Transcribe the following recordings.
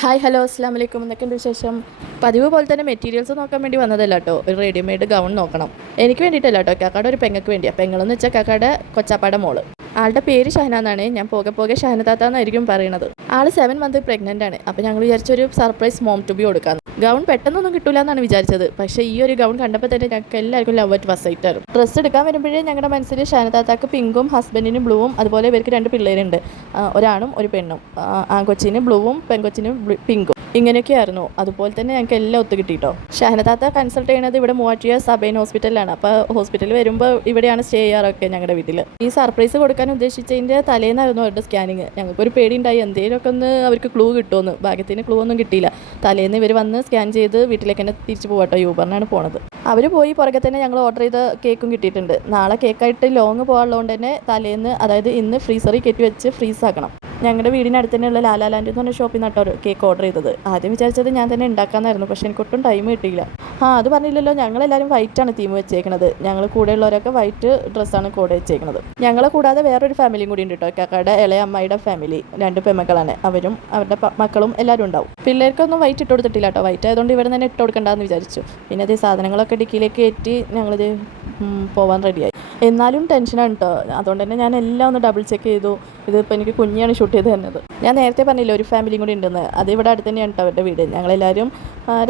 Hi hello അസ്സാം വലൈക്കും. എന്തൊക്കെയുണ്ട് വിശേഷം? പതിവ് പോലെ തന്നെ മെറ്റീരിയൽസ് നോക്കാൻ വേണ്ടി വന്നതല്ല കേട്ടോ. ഒരു റെഡിമെയ്ഡ് ഗൗൺ നോക്കണം. എനിക്ക് വേണ്ടിയിട്ടല്ല കേട്ടോ, കാക്കാടെ ഒരു പെങ്ങൾക്ക് വേണ്ടിയാണ്. പെങ്ങളെന്ന് വെച്ചാൽ കാക്കാടെ കൊച്ചാപ്പാടെ മോള്. ആളുടെ പേര് ഷഹന എന്നാണ്. ഞാൻ പോകെ പോകെ ഷഹന താത്ത എന്നായിരിക്കും പറയുന്നത്. ആള് 7 മന്ത് പ്രഗ്നൻ്റ് ആണ്. അപ്പോൾ ഞങ്ങൾ വിചാരിച്ചൊരു സർപ്രൈസ് മോം ടു ബി കൊടുക്കാം. ഗൗൺ പെട്ടെന്നൊന്നും കിട്ടില്ല എന്നാണ് വിചാരിച്ചത്. പക്ഷേ ഈ ഒരു ഗൗൺ കണ്ടപ്പോൾ തന്നെ ഞങ്ങൾക്ക് എല്ലാവർക്കും ലവ് അറ്റ് ഫസ്റ്റ് സൈറ്റ് ആയിരുന്നു. ഡ്രസ്സ് എടുക്കാൻ വരുമ്പോഴേ ഞങ്ങളുടെ മനസ്സിൽ ഷഹന താത്താക്ക് പിങ്കും ഹസ്ബൻഡിനും ബ്ലൂവും, അതുപോലെ ഇവർക്ക് 2 പിള്ളേരുണ്ട്, ഒരാണും ഒരു പെണ്ണും. ആൺകൊച്ചിന് ബ്ലൂവും പെൺകൊച്ചിന് പിങ്കും. ഇങ്ങനെയൊക്കെയായിരുന്നു. അതുപോലെ തന്നെ ഞങ്ങൾക്ക് എല്ലാം ഒത്തു കിട്ടിയിട്ടോ. ഷഹന താത്ത കൺസൾട്ട് ചെയ്യുന്നത് ഇവിടെ മൂവാറ്റുപുഴ സബൈൻ ഹോസ്പിറ്റലിലാണ്. അപ്പോൾ ഹോസ്പിറ്റലിൽ വരുമ്പോൾ ഇവിടെയാണ് സ്റ്റേ ചെയ്യാറൊക്കെ ഞങ്ങളുടെ വീട്ടിൽ. ഈ സർപ്രൈസ് കൊടുക്കാൻ ഉദ്ദേശിച്ചതിൻ്റെ തലേന്നായിരുന്നു അവരുടെ സ്കാനിങ്. ഞങ്ങൾക്കൊരു പേടിയുണ്ടായി, എന്തെങ്കിലുമൊക്കെ ഒന്ന് അവർക്ക് ക്ലൂ കിട്ടുമെന്ന്. ഭാഗ്യത്തിന് ക്ലൂ ഒന്നും കിട്ടിയില്ല. തലേന്ന് ഇവർ വന്ന് സ്കാൻ ചെയ്ത് വീട്ടിലേക്ക് തന്നെ തിരിച്ചു പോകട്ടോ. യൂബറിനാണ് പോണത്. അവർ പോയി പുറകെ തന്നെ ഞങ്ങൾ ഓർഡർ ചെയ്ത കേക്കും കിട്ടിയിട്ടുണ്ട്. നാളെ കേക്കായിട്ട് ലോങ് പോകാനുള്ളതുകൊണ്ട് തന്നെ തലേന്ന്, അതായത് ഇന്ന് ഫ്രീസറിൽ കയറ്റി വെച്ച് ഫ്രീസ് ആക്കണം. ഞങ്ങളുടെ വീടിനടുത്ത് തന്നെയുള്ള ലാലാലാൻഡ് എന്ന് പറഞ്ഞ ഷോപ്പിൽ നിന്നാട്ടോ ഒരു കേക്ക് ഓർഡർ ചെയ്തത്. ആദ്യം വിചാരിച്ചത് ഞാൻ തന്നെ ഉണ്ടാക്കാമെന്നായിരുന്നു, പക്ഷേ എനിക്കൊട്ടും ടൈം കിട്ടിയില്ല. അത് പറഞ്ഞില്ലല്ലോ, ഞങ്ങളെല്ലാവരും വൈറ്റാണ് തീം വെച്ചേക്കുന്നത്. ഞങ്ങൾ കൂടെയുള്ളവരൊക്കെ വൈറ്റ് ഡ്രസ്സാണ് കോഡ് വെച്ചേക്കുന്നത്. ഞങ്ങളെ കൂടാതെ വേറൊരു ഫാമിലിയും കൂടി ഉണ്ട് കേട്ടോ. കാക്കയുടെ ഇളയ അമ്മയുടെ ഫാമിലി, 2 പെൺമക്കളാണ്. അവരും അവരുടെ മക്കളും എല്ലാവരും ഉണ്ടാവും. പിള്ളേർക്കൊന്നും വൈറ്റ് ഇട്ട് കൊടുത്തിട്ടില്ല കേട്ടോ. വൈറ്റ് ആയതുകൊണ്ട് ഇവിടെ തന്നെ ഇട്ട് കൊടുക്കണ്ടെന്ന് വിചാരിച്ചു. പിന്നെ അതേ സാധനങ്ങളൊക്കെ ഡിക്കിയിലേക്ക് കയറ്റി ഞങ്ങളിത് പോകാൻ റെഡിയായി. എന്നാലും ടെൻഷനാണ് കേട്ടോ. അതുകൊണ്ട് തന്നെ ഞാൻ എല്ലാം ഒന്ന് ഡബിൾ ചെക്ക് ചെയ്തു. ഇതിപ്പോൾ എനിക്ക് കുഞ്ഞാണ് ഷൂട്ട് ചെയ്ത് തന്നത്. ഞാൻ നേരത്തെ പറഞ്ഞില്ല ഒരു ഫാമിലിയും കൂടി ഉണ്ടെന്ന്. അത് ഇവിടെ അടുത്ത് തന്നെയാണ് കേട്ടോ അവരുടെ വീട്. ഞങ്ങളെല്ലാവരും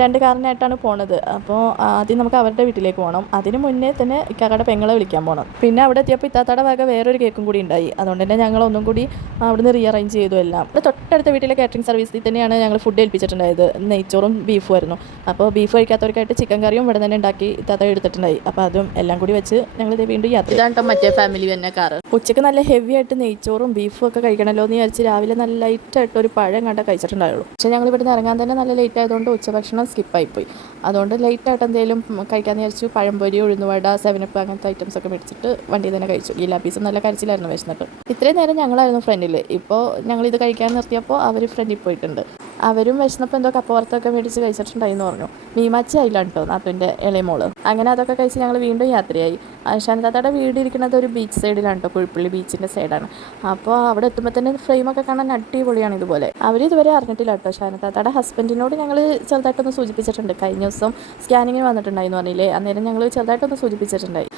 2 കാറിനായിട്ടാണ് പോണത്. അപ്പോൾ ആദ്യം നമുക്ക് അവരുടെ വീട്ടിലേക്ക് പോകണം. അതിന് മുന്നേ തന്നെ ഇക്കാക്കയുടെ പെങ്ങളെ വിളിക്കാൻ പോകണം. പിന്നെ അവിടെ എത്തിയപ്പോൾ ഇത്താത്തയുടെ വക വേറൊരു കേക്കും കൂടി ഉണ്ടായി. അതുകൊണ്ട് തന്നെ ഞങ്ങളൊന്നും കൂടി അവിടുന്ന് റീഅറേഞ്ച് ചെയ്തു എല്ലാം. ഇവിടെ തൊട്ടടുത്ത വീട്ടിലെ കാറ്ററിംഗ് സർവീസിൽ തന്നെയാണ് ഞങ്ങൾ ഫുഡ് ഏൽപ്പിച്ചിട്ടുണ്ടായത്. നെയ്ച്ചോറും ബീഫും ആയിരുന്നു. അപ്പോൾ ബീഫ് കഴിക്കാത്തവർക്കായിട്ട് ചിക്കൻ കറിയും ഇവിടെ തന്നെ ഉണ്ടാക്കി ഇത്താത്ത എടുത്തിട്ടുണ്ടായി. അപ്പോൾ അതും എല്ലാം കൂടി വെച്ച് ഞങ്ങളിത് വീണ്ടും യാത്ര. ഇതാണ് കേട്ടോ മറ്റേ ഫാമിലി തന്നെ കാറ്. ഉച്ചയ്ക്ക് നല്ല ഹെവി ആയിട്ട് നെയ്ച്ചോറും ബീഫും ഒക്കെ കഴിക്കണമല്ലോ എന്ന് വിചാരിച്ച് രാവിലെ നല്ല ലൈറ്റായിട്ട് ഒരു പഴം കണ്ട കഴിച്ചിട്ടുണ്ടായുള്ളൂ. പക്ഷേ ഞങ്ങൾ ഇവിടുന്ന് ഇറങ്ങാൻ തന്നെ നല്ല ലേറ്റ് ആയതുകൊണ്ട് ഉച്ചഭക്ഷണം സ്കിപ്പായിപ്പോയി. അതുകൊണ്ട് ലേറ്റായിട്ട് എന്തെങ്കിലും കഴിക്കാമെന്ന് വിചാരിച്ചു. പഴംപൊരി, ഉഴുന്നുവട, 7up അങ്ങനത്തെ ഐറ്റംസ് ഒക്കെ മേടിച്ചിട്ട് വണ്ടിയിൽ തന്നെ കഴിച്ചു. ഈ ലാപ്പീസ് നല്ല കരച്ചിലായിരുന്നു വിശന്നിട്ട്. ഇത്രയും നേരം ഞങ്ങളായിരുന്നു ഫ്രണ്ടിൽ. ഇപ്പോൾ ഞങ്ങളിത് കഴിക്കാൻ നിർത്തിയപ്പോൾ അവർ ഫ്രണ്ടിൽ പോയിട്ടുണ്ട്. അവരും വിശന്നപ്പോൾ എന്തോ കപ്പ വറുത്തൊക്കെ മേടിച്ച് കഴിച്ചിട്ടുണ്ടായിന്ന് പറഞ്ഞു. മീമാച്ചി ആയില്ലാണ് കേട്ടോ നാട്ടിൻ്റെ ഇളയമോള്. അങ്ങനെ അതൊക്കെ കഴിച്ച് ഞങ്ങൾ വീണ്ടും യാത്രയായി. ഷാനത്താത്തയുടെ വീട് ഇരിക്കുന്നത് ഒരു ബീച്ച് സൈഡിലാണ് കേട്ടോ. കുഴിപ്പള്ളി ബീച്ചിൻ്റെ സൈഡാണ്. അപ്പോൾ അവിടെ എത്തുമ്പോൾ തന്നെ ഫ്രെയിമൊക്കെ കാണാൻ അടിപൊളിയാണ്. ഇതുപോലെ അവരിതുവരെ അറിഞ്ഞിട്ടില്ല കേട്ടോ. ഷാനത്താത്തയുടെ ഹസ്ബൻഡിനോട് ഞങ്ങൾ ചെറുതായിട്ടൊന്ന് സൂചിപ്പിച്ചിട്ടുണ്ട്. കഴിഞ്ഞ ദിവസം സ്കാനിങ്ങിന് വന്നിട്ടുണ്ടായിന്ന് പറഞ്ഞില്ലേ, അന്നേരം ഞങ്ങൾ ചെറുതായിട്ടൊന്ന് സൂചിപ്പിച്ചിട്ടുണ്ടായി.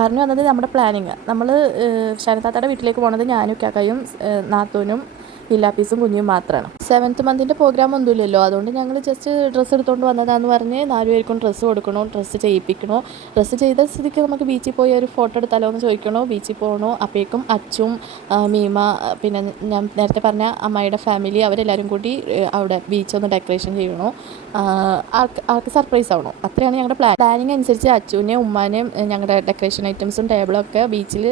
പറഞ്ഞു വന്നത് നമ്മുടെ പ്ലാനിങ്. നമ്മൾ ഷാനത്താത്തയുടെ വീട്ടിലേക്ക് പോകുന്നത് ഞാനും കാക്കയും നാത്തൂനും ഇല്ലാപ്പീസും കുഞ്ഞും മാത്രമാണ്. 7th മന്തിൻ്റെ പ്രോഗ്രാം ഒന്നുമില്ലല്ലോ. അതുകൊണ്ട് ഞങ്ങൾ ജസ്റ്റ് ഡ്രസ്സ് എടുത്തുകൊണ്ട് വന്നതാണെന്ന് പറഞ്ഞ് 4 പേർക്കും ഡ്രസ്സ് കൊടുക്കണോ, ഡ്രസ്സ് ചെയ്യിപ്പിക്കണോ, ഡ്രസ്സ് ചെയ്ത സ്ഥിതിക്ക് നമുക്ക് ബീച്ചിൽ പോയി ഒരു ഫോട്ടോ എടുത്താലോ എന്ന് ചോദിക്കണോ, ബീച്ചിൽ പോകണോ. അപ്പോഴേക്കും അച്ചും മീമ, പിന്നെ ഞാൻ നേരത്തെ പറഞ്ഞ അമ്മായിയുടെ ഫാമിലി, അവരെല്ലാവരും കൂടി അവിടെ ബീച്ചൊന്ന് ഡെക്കറേഷൻ ചെയ്യണോ, ആൾക്ക് സർപ്രൈസ് ആവണോ. അത്രയാണ് ഞങ്ങളുടെ പ്ലാനിങ് അനുസരിച്ച് അച്ചുവിനെയും ഉമ്മാനെയും ഞങ്ങളുടെ ഡെക്കറേഷൻ ഐറ്റംസും ടേബിളൊക്കെ ബീച്ചിൽ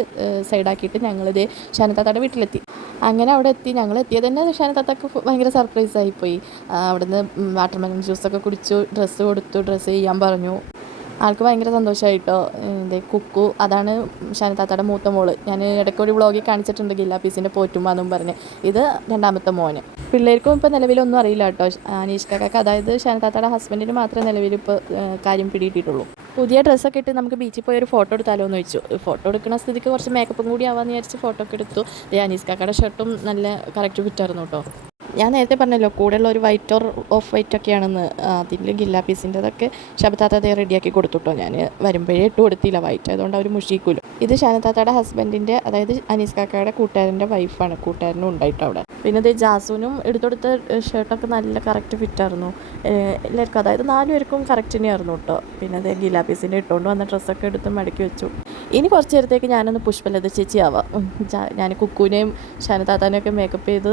സൈഡാക്കിയിട്ട് ഞങ്ങളിത് ഷാനത്താത്തയുടെ വീട്ടിലെത്തി. അങ്ങനെ അവിടെ എത്തി. ഞങ്ങൾ എത്തിയത് തന്നെ ഷാനത്താത്തക്ക് ഭയങ്കര സർപ്രൈസ് ആയിപ്പോയി. അവിടുന്ന് വാട്ടർമെലൺ ജ്യൂസൊക്കെ കുടിച്ചു, ഡ്രസ്സ് കൊടുത്തു, ഡ്രസ്സ് ചെയ്യാൻ പറഞ്ഞു. ആൾക്ക് ഭയങ്കര സന്തോഷമായിട്ടോ. കുക്കു, അതാണ് ഷാനത്താത്തയുടെ മൂത്ത മോള്. ഞാൻ ഇടയ്ക്ക് ഒരു വ്ളോഗിൽ കാണിച്ചിട്ടുണ്ട് ഗില്ലാപ്പീസിൻ്റെ പോറ്റുമ്പാന്നും പറഞ്ഞ്. ഇത് 2ാമത്തെ മോന്. പിള്ളേർക്കും ഇപ്പോൾ നിലവിലൊന്നും അറിയില്ല കേട്ടോ. അനീഷ് കാക്ക, അതായത് ഷാനത്താത്തയുടെ ഹസ്ബൻഡിന് മാത്രമേ നിലവിൽ ഇപ്പോൾ കാര്യം പിടിയിട്ടിട്ടുള്ളൂ. പുതിയ ഡ്രസ്സൊക്കെ ഇട്ട് നമുക്ക് ബീച്ചിൽ പോയി ഒരു ഫോട്ടോ എടുത്താലോ എന്ന് ചോദിച്ചു. ഫോട്ടോ എടുക്കുന്ന സ്ഥിതിക്ക് കുറച്ച് മേക്കപ്പും കൂടി ആവാമെന്ന് വിചാരിച്ച് ഫോട്ടോ ഒക്കെ എടുത്തു. അനീസ് കാക്കയുടെ ഷർട്ടും നല്ല കറക്റ്റ് ഫിറ്റായിരുന്നു കേട്ടോ. ഞാൻ നേരത്തെ പറഞ്ഞല്ലോ കൂടെയുള്ള ഒരു വൈറ്റ് ഓർ ഓഫ് വൈറ്റ് ഒക്കെയാണെന്ന്. അതിൽ ഗില്ലാപ്പീസിൻ്റെതൊക്കെ ഷബത്താത്ത റെഡിയാക്കി കൊടുത്തുട്ടോ. ഞാൻ വരുമ്പോഴേ ഇട്ട് കൊടുത്തില്ല, വൈറ്റ് ആയതുകൊണ്ട് അവർ മുഷിക്കൂല്ലോ. ഇത് ഷാനത്താത്തയുടെ ഹസ്ബൻഡിൻ്റെ, അതായത് അനീസ് കാക്കയുടെ കൂട്ടുകാരൻ്റെ വൈഫാണ്. കൂട്ടുകാരനും ഉണ്ടായിട്ട് അവിടെ. പിന്നെ ഇത് ജാസുവിനും എടുത്തെടുത്ത ഷർട്ടൊക്കെ നല്ല കറക്റ്റ് ഫിറ്റായിരുന്നു എല്ലാവർക്കും. അതായത് 4 പേർക്കും കറക്റ്റ് തന്നെയായിരുന്നു കേട്ടോ. പിന്നെ അത് ഗില്ലാപ്പീസിൻ്റെ ഇട്ടുകൊണ്ട് വന്ന ഡ്രസ്സൊക്കെ എടുത്ത് മടക്കി വെച്ചു. ഇനി കുറച്ച് നേരത്തേക്ക് ഞാനൊന്ന് പുഷ്പലത ചേച്ചി ആവാം. ഞാൻ കുക്കുവിനെയും ഷാനത്താത്താനെയൊക്കെ മേക്കപ്പ് ചെയ്ത്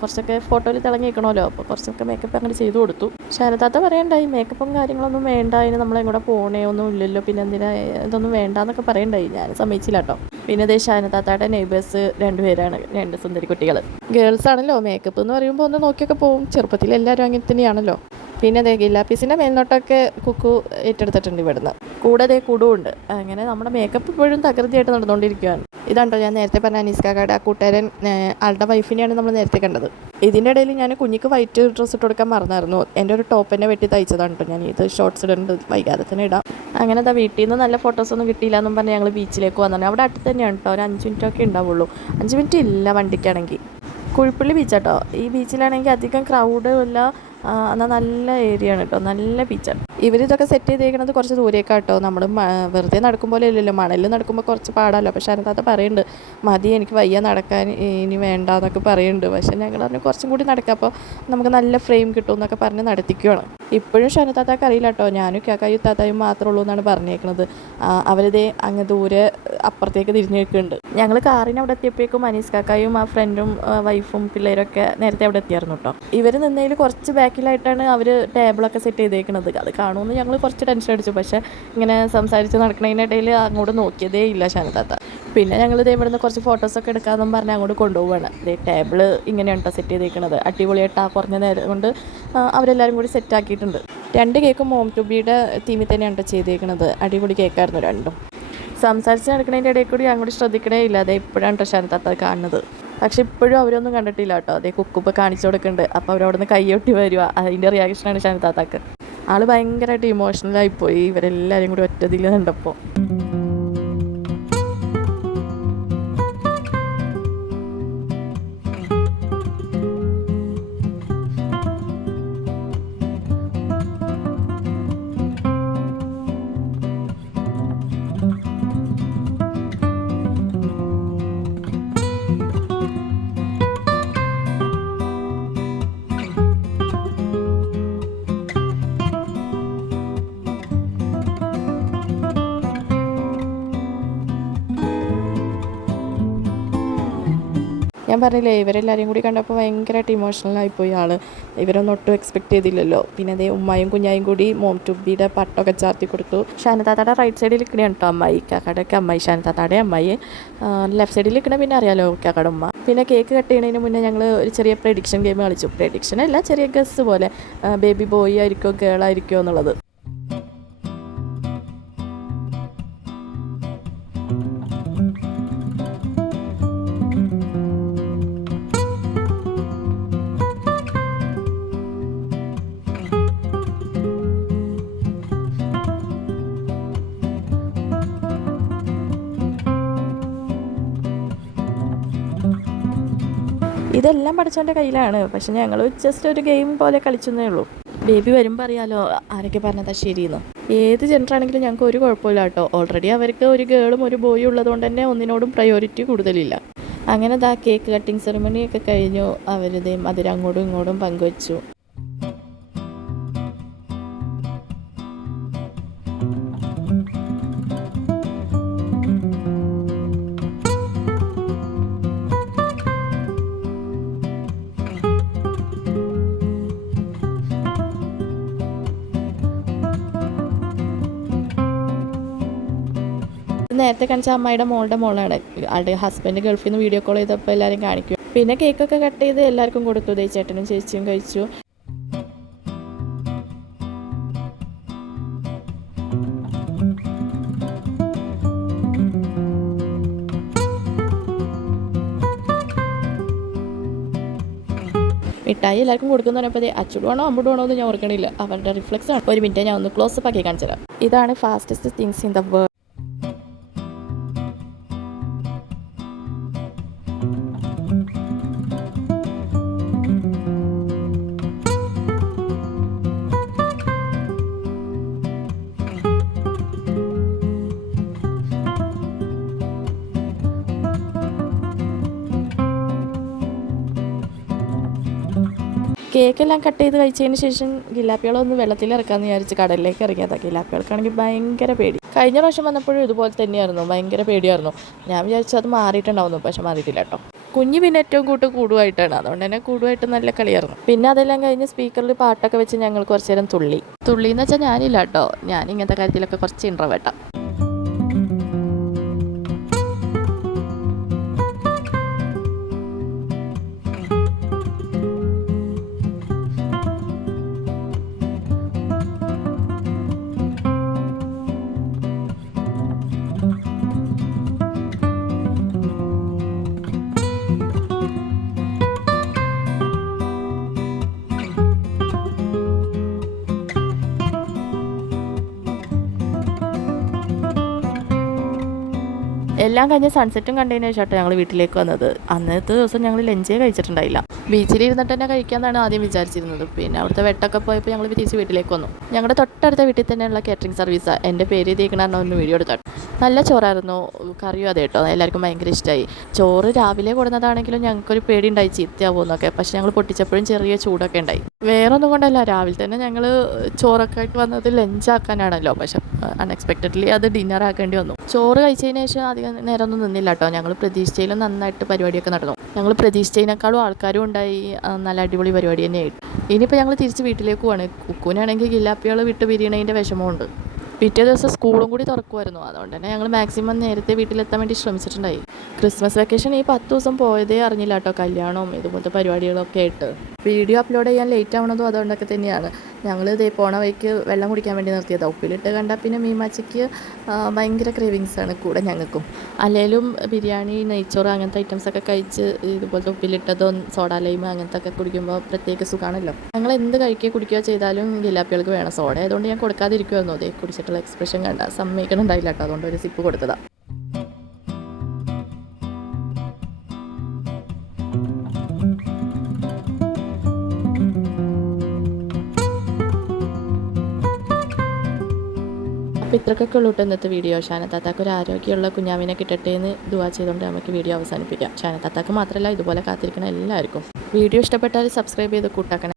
കുറച്ചൊക്കെ ഫോട്ടോയിൽ തിളങ്ങിക്കണമല്ലോ. അപ്പോൾ കുറച്ചൊക്കെ മേക്കപ്പ് അങ്ങനെ ചെയ്ത് കൊടുത്തു. ഷാനത്താത്ത പറയണ്ടായി മേക്കപ്പും കാര്യങ്ങളൊന്നും വേണ്ട, അതിന് നമ്മളെങ്ങോട്ട് പോകണേ ഒന്നും ഇല്ലല്ലോ, പിന്നെ എന്തിനാ ഇതൊന്നും വേണ്ടാന്നൊക്കെ പറയണ്ടായി. ഞാൻ സമ്മതിച്ചില്ല കേട്ടോ. പിന്നെ അതേ ഷാനത്താത്തയുടെ നെയ്ബേഴ്സ് 2 പേരാണ്, 2 സുന്ദരി കുട്ടികൾ. ഗേൾസ് ആണല്ലോ, മേക്കപ്പ് എന്ന് പറയുമ്പോൾ ഒന്ന് നോക്കിയൊക്കെ പോകും. ചെറുപ്പത്തിൽ എല്ലാവരും അങ്ങനെ തന്നെയാണല്ലോ. പിന്നെ അതേ ഗില്ലാപ്പീസിൻ്റെ മേൽനോട്ടമൊക്കെ കുക്കു ഏറ്റെടുത്തിട്ടുണ്ട് ഇവിടുന്ന്. കൂടെ അതേ കുടുവുണ്ട്. അങ്ങനെ നമ്മുടെ മേക്കപ്പ് ഇപ്പോഴും തകൃതിയായിട്ട് നടന്നുകൊണ്ടിരിക്കുകയാണ്. ഇതാണ്ടോ ഞാൻ നേരത്തെ പറഞ്ഞ അനീസ് കാക്കയുടെ ആ കൂട്ടുകാരൻ, ആളുടെ വൈഫിനെയാണ് നമ്മൾ നേരത്തെ കണ്ടത്. ഇതിൻ്റെ ഇടയിൽ ഞാൻ കുഞ്ഞിക്ക് വൈറ്റ് ഡ്രസ്സ് ഇട്ട് കൊടുക്കാൻ മറന്നായിരുന്നു. എൻ്റെ ഒരു ടോപ്പ് തന്നെ വെട്ടി തയ്ച്ചതാണ് കേട്ടോ. ഞാൻ ഇത് ഷോർട്സ് ഇടുന്നുണ്ട്, വൈകാതെ തന്നെ ഇടാം. അങ്ങനെ അതാ വീട്ടിൽ നിന്ന് നല്ല ഫോട്ടോസൊന്നും കിട്ടിയില്ല എന്നും പറഞ്ഞ് ഞങ്ങൾ ബീച്ചിലേക്ക് വന്നു. അവിടെ അടുത്ത് തന്നെയാണ് കേട്ടോ. ഒരു 5 മിനിറ്റൊക്കെ ഉണ്ടാവുള്ളൂ. 5 മിനിറ്റ് ഇല്ല വണ്ടിക്കാണെങ്കിൽ. കുഴിപ്പള്ളി ബീച്ചാട്ടോ. ഈ ബീച്ചിലാണെങ്കിൽ അധികം ക്രൗഡും ഇല്ല, എന്നാൽ നല്ല ഏരിയ ആണ് കേട്ടോ, നല്ല ബീച്ചാണ്. ഇവരിതൊക്കെ സെറ്റ് ചെയ്തേക്കുന്നത് കുറച്ച് ദൂരേക്കാട്ടോ. നമ്മൾ വെറുതെ നടക്കുമ്പോൾ ഇല്ലല്ലോ, മണലിൽ നടക്കുമ്പോൾ കുറച്ച് പാടാമല്ലോ. പക്ഷേ അതിനകത്ത് പറയുന്നുണ്ട് മതി എനിക്ക് വയ്യ നടക്കാൻ, ഇനി വേണ്ട എന്നൊക്കെ പറയുന്നുണ്ട്. പക്ഷേ ഞങ്ങൾ പറഞ്ഞു കുറച്ചും കൂടി നടക്കാം, അപ്പോൾ നമുക്ക് നല്ല ഫ്രെയിം കിട്ടും എന്നൊക്കെ പറഞ്ഞ് നടത്തിക്കുകയാണ്. ഇപ്പോഴും ഷനത്താത്താക്ക് അറിയില്ല കേട്ടോ, ഞാനും കാക്കായും താത്തായും മാത്രമേ ഉള്ളൂ എന്നാണ് പറഞ്ഞേക്കുന്നത്. അവരിതേ അങ്ങ് ദൂരെ അപ്പുറത്തേക്ക് തിരിഞ്ഞ് നിൽക്കുന്നുണ്ട്. ഞങ്ങൾ കാറിന് അവിടെ എത്തിയപ്പോഴേക്കും അനീസ് കാക്കായും ആ ഫ്രണ്ടും വൈഫും പിള്ളേരൊക്കെ നേരത്തെ അവിടെ എത്തിയായിരുന്നു കേട്ടോ. ഇവർ നിന്നതിൽ കുറച്ച് ബാക്കിലായിട്ടാണ് അവർ ടേബിളൊക്കെ സെറ്റ് ചെയ്തേക്കുന്നത്. അത് കാണുമെന്ന് ഞങ്ങൾ കുറച്ച് ടെൻഷൻ അടിച്ചു. പക്ഷേ ഇങ്ങനെ സംസാരിച്ച് നടക്കുന്നതിനിടയിൽ അങ്ങോട്ട് നോക്കിയതേ ഇല്ല ഷനത്താത്ത. പിന്നെ ഞങ്ങൾ ഇതേ ഇവിടുന്ന് കുറച്ച് ഫോട്ടോസൊക്കെ എടുക്കാമെന്നും പറഞ്ഞ് അങ്ങോട്ട് കൊണ്ടുപോവുകയാണ്. ഇതേ ടേബിള് ഇങ്ങനെയാണ് കേട്ടോ സെറ്റ് ചെയ്തേക്കുന്നത്. അടിപൊളിയായിട്ട് ആ കുറഞ്ഞ നേരം കൊണ്ട് അവരെല്ലാവരും കൂടി സെറ്റാക്കിയിട്ടുണ്ട്. 2 കേക്കും മോം ടു ബിയുടെ തീമിൽ തന്നെയാണ് കേട്ടോ ചെയ്തേക്കുന്നത്. അടിപൊളി കേക്കായിരുന്നു രണ്ടും. സംസാരിച്ച് നടക്കുന്നതിൻ്റെ ഇടയിൽ കൂടി അങ്ങോട്ട് ശ്രദ്ധിക്കണേ ഇല്ല. അതേ ഇപ്പോഴാണ് കേട്ടോ ഷനത്താത്ത കാണുന്നത്. പക്ഷെ ഇപ്പോഴും അവരൊന്നും കണ്ടിട്ടില്ല കേട്ടോ. അതേ കുക്കുപ്പ് കാണിച്ചു കൊടുക്കുന്നുണ്ട്. അപ്പോൾ അവരവിടെ നിന്ന് കൈയൊട്ടി വരിക, അതിൻ്റെ റിയാക്ഷനാണ് ഷനത്താത്താക്ക്. ആൾ ഭയങ്കരമായിട്ട് ഇമോഷണലായിപ്പോയി ഇവരെല്ലാവരും കൂടി ഒറ്റതിൽ കണ്ടപ്പോൾ. ഞാൻ പറഞ്ഞില്ലേ ഇവരെല്ലാവരും കൂടി കണ്ടപ്പോൾ ഭയങ്കരമായിട്ട് ഇമോഷണലായിപ്പോയി ആൾ. ഇവരൊന്നും ഒട്ടും എക്സ്പെക്ട് ചെയ്തില്ലല്ലോ. പിന്നെ അതേ ഉമ്മായും കുഞ്ഞായും കൂടി മോം ടു ബിയുടെ പട്ടൊക്കെ ചാർത്തി കൊടുത്തു. ഷാനത്താത്തയുടെ റൈറ്റ് സൈഡിൽ നിൽക്കണയാണ് കേട്ടോ അമ്മായി, കാക്കാടൊക്കെ അമ്മായി, ഷാനത്താത്തയുടെ അമ്മായി. ലെഫ്റ്റ് സൈഡിൽ നിൽക്കണ പിന്നെ അറിയാലോ കാക്കാടെ ഉമ്മ. പിന്നെ കേക്ക് കട്ട് ചെയ്യുന്നതിന് മുന്നേ ഞങ്ങൾ ഒരു ചെറിയ പ്രഡിക്ഷൻ ഗെയിം കളിച്ചു. പ്രഡിക്ഷൻ അല്ല, ചെറിയ ഗസ് പോലെ, ബേബി ബോയ് ആയിരിക്കോ ഗേൾ ആയിരിക്കോ എന്നുള്ളത്. ഇതെല്ലാം പഠിച്ചവൻ്റെ കയ്യിലാണ്. പക്ഷെ ഞങ്ങൾ ജസ്റ്റ് ഒരു ഗെയിം പോലെ കളിച്ചെന്നേ ഉള്ളൂ. ബേബി വരുമ്പോൾ അറിയാലോ ആരൊക്കെ പറഞ്ഞതാ ശരിയെന്ന്. ഏത് ജെൻഡറാണെങ്കിലും ഞങ്ങൾക്ക് ഒരു കുഴപ്പമില്ല കേട്ടോ. ഓൾറെഡി അവർക്ക് ഒരു ഗേളും ഒരു ബോയും ഉള്ളതുകൊണ്ട് തന്നെ ഒന്നിനോടും പ്രയോറിറ്റി കൂടുതലില്ല. അങ്ങനെ കേക്ക് കട്ടിങ് സെറിമണിയൊക്കെ കഴിഞ്ഞു. അവരിതേ മധുരം അങ്ങോട്ടും ഇങ്ങോട്ടും പങ്കുവച്ചു. നേരത്തെ കാണിച്ച അമ്മായിയുടെ മോളാണ്. ആളുടെ ഹസ്ബൻഡ് ഗൾഫിൽ നിന്ന് വീഡിയോ കോൾ ചെയ്തപ്പോൾ എല്ലാവരും കാണിക്കും. പിന്നെ കേക്കൊക്കെ കട്ട് ചെയ്ത് എല്ലാവർക്കും കൊടുത്തു. ദേ ചേട്ടനും ചേച്ചിയും കഴിച്ചു. മിഠായി എല്ലാവർക്കും കൊടുക്കുന്ന പറഞ്ഞപ്പോൾ അച്ചുടുവാണോ അമ്പുടുവാണോ എന്ന് ഞാൻ ഓർക്കണില്ല. അവരുടെ റിഫ്ലക്സ് ആണ്. ഒരു മിനിറ്റ് ഞാൻ ഒന്ന് ക്ലോസപ്പ് ആക്കി കാണിച്ചു തരാം. ഇതാണ് fastest things in the world. കേക്കെല്ലാം കട്ട് ചെയ്ത് കഴിച്ചതിന് ശേഷം ഗിലാപ്പികളൊന്ന് വെള്ളത്തിൽ ഇറക്കാമെന്ന് വിചാരിച്ച് കടലിലേക്ക് ഇറങ്ങിയതാണ്. ഗിലാപ്പികൾക്കാണെങ്കിൽ ഭയങ്കര പേടി. കഴിഞ്ഞ പ്രാവശ്യം വന്നപ്പോഴും ഇതുപോലെ തന്നെയായിരുന്നു, ഭയങ്കര പേടിയായിരുന്നു. ഞാൻ വിചാരിച്ചു അത് മാറിയിട്ടുണ്ടാവുന്നു, പക്ഷെ മാറിയിട്ടില്ല കേട്ടോ. കുഞ്ഞ് പിന്നെ ഏറ്റവും കൂടുമായിട്ടാണ്, അതുകൊണ്ട് തന്നെ കൂടുമായിട്ട് നല്ല കളിയായിരുന്നു. പിന്നെ അതെല്ലാം കഴിഞ്ഞ് സ്പീക്കറിൽ പാട്ടൊക്കെ വെച്ച് ഞങ്ങൾ കുറച്ച് നേരം തുള്ളി എന്ന് വെച്ചാൽ ഞാനില്ല കേട്ടോ. ഞാൻ ഇങ്ങനത്തെ കാര്യത്തിലൊക്കെ കുറച്ച് ഇൻട്രോവേർട്ടാ. എല്ലാം കഴിഞ്ഞ് സൺസെറ്റും കണ്ടതിന് ശേഷം ഞങ്ങൾ വീട്ടിലേക്ക് വന്നത്. അന്നത്തെ ദിവസം ഞങ്ങൾ ലഞ്ചേ കഴിച്ചിട്ടുണ്ടായില്ല. ബീച്ചിൽ ഇരുന്നിട്ട് തന്നെ കഴിക്കാമെന്നാണ് ആദ്യം വിചാരിച്ചിരുന്നത്. പിന്നെ അവിടുത്തെ വെട്ടൊക്കെ പോയപ്പോൾ ഞങ്ങൾ തിരിച്ച് വീട്ടിലേക്ക് വന്നു. ഞങ്ങളുടെ തൊട്ടടുത്ത വീട്ടിൽ തന്നെയുള്ള കാറ്ററിംഗ് സർവീസാണ്. എൻ്റെ പേര് എഴുതിയിരിക്കണമെന്ന് ഒന്ന് വീഡിയോ എടുത്തു. നല്ല ചോറായിരുന്നു, കറിയും അതെ കേട്ടോ. എല്ലാവർക്കും ഭയങ്കര ഇഷ്ടമായി. ചോറ് രാവിലെ കൊടുന്നതാണെങ്കിലും ഞങ്ങൾക്കൊരു പേടി ഉണ്ടായി ചീത്തയാവുമെന്നൊക്കെ. പക്ഷേ ഞങ്ങൾ പൊട്ടിച്ചപ്പോഴും ചെറിയ ചൂടൊക്കെ ഉണ്ടായി. വേറൊന്നും കൊണ്ടല്ല, രാവിലെ തന്നെ ഞങ്ങൾ ചോറൊക്കെ ആയിട്ട് വന്നത് ലഞ്ചാക്കാനാണല്ലോ. പക്ഷെ അൺഎക്സ്പെക്റ്റഡ്ലി അത് ഡിന്നർ ആക്കേണ്ടി വന്നു. ചോറ് കഴിച്ചതിന് ശേഷം അധികം നേരമൊന്നും നിന്നില്ല കേട്ടോ. ഞങ്ങൾ പ്രതീക്ഷിച്ചതിലും നന്നായിട്ട് പരിപാടിയൊക്കെ നടന്നു. ഞങ്ങൾ പ്രതീക്ഷിച്ചതിനേക്കാളും ആൾക്കാരും ഉണ്ടായി. നല്ല അടിപൊളി പരിപാടി തന്നെയായിട്ട്. ഇനിയിപ്പോൾ ഞങ്ങൾ തിരിച്ച് വീട്ടിലേക്ക് പോവാണ്. കുക്കുവിനാണെങ്കിൽ ഗിലാപ്പികൾ വിട്ട് പിരിയണതിൻ്റെ വിഷമമുണ്ട്. പിറ്റേ ദിവസം സ്കൂളും കൂടി തുറക്കുമായിരുന്നു. അതുകൊണ്ട് തന്നെ ഞങ്ങൾ മാക്സിമം നേരത്തെ വീട്ടിലെത്താൻ വേണ്ടി ശ്രമിച്ചിട്ടുണ്ടായി. ക്രിസ്മസ് വെക്കേഷൻ ഈ 10 ദിവസം പോയതേ അറിഞ്ഞില്ല കേട്ടോ. കല്യാണവും ഇതുപോലത്തെ പരിപാടികളൊക്കെ ആയിട്ട് വീഡിയോ അപ്ലോഡ് ചെയ്യാൻ ലേറ്റ് ആവണതും അതുകൊണ്ടൊക്കെ തന്നെയാണ്. ഞങ്ങൾ ഇതേ പോണ വഴിക്ക് വെള്ളം കുടിക്കാൻ വേണ്ടി നിർത്തിയതാണ്. ഉപ്പിലിട്ട് കണ്ടാൽ പിന്നെ മീമാച്ചിക്ക് ഭയങ്കര ക്രേവിങ്സാണ്, കൂടെ ഞങ്ങൾക്കും. അല്ലെങ്കിലും ബിരിയാണി, നെയ്ച്ചോറ് അങ്ങനത്തെ ഐറ്റംസൊക്കെ കഴിച്ച് ഇതുപോലത്തെ ഉപ്പിലിട്ടതും സോഡാ ലൈം അങ്ങനത്തെ ഒക്കെ കുടിക്കുമ്പോൾ പ്രത്യേക സുഖമാണല്ലോ. ഞങ്ങൾ എന്ത് കുടിക്കുകയോ ചെയ്താലും ഗിലാപ്പികൾക്ക് വേണം. സോഡ ആയതുകൊണ്ട് ഞാൻ കൊടുക്കാതിരിക്കുമായിരുന്നു. അതേ കുടിച്ചിട്ടുള്ള എക്സ്പ്രഷൻ കണ്ട സമ്മതിക്കണുണ്ടായില്ല കേട്ടോ. അതുകൊണ്ട് ഒരു സിപ്പ് കൊടുത്തതാണ്. അപ്പോൾ ഇത്രക്കൊക്കെ ഉള്ളൂ ഇന്നത്തെ വീഡിയോ. ഷാനത്താത്താക്ക് ഒരു ആരോഗ്യമുള്ള കുഞ്ഞാവിനെ കിട്ടട്ടെ എന്ന് ദുആ ചെയ്തുകൊണ്ട് നമുക്ക് വീഡിയോ അവസാനിപ്പിക്കാം. ഷാനത്താത്താക്ക് മാത്രമല്ല, ഇതുപോലെ കാത്തിരിക്കുന്ന എല്ലാവർക്കും. വീഡിയോ ഇഷ്ടപ്പെട്ടാൽ സബ്സ്ക്രൈബ് ചെയ്ത് കൂട്ടാക്കണം.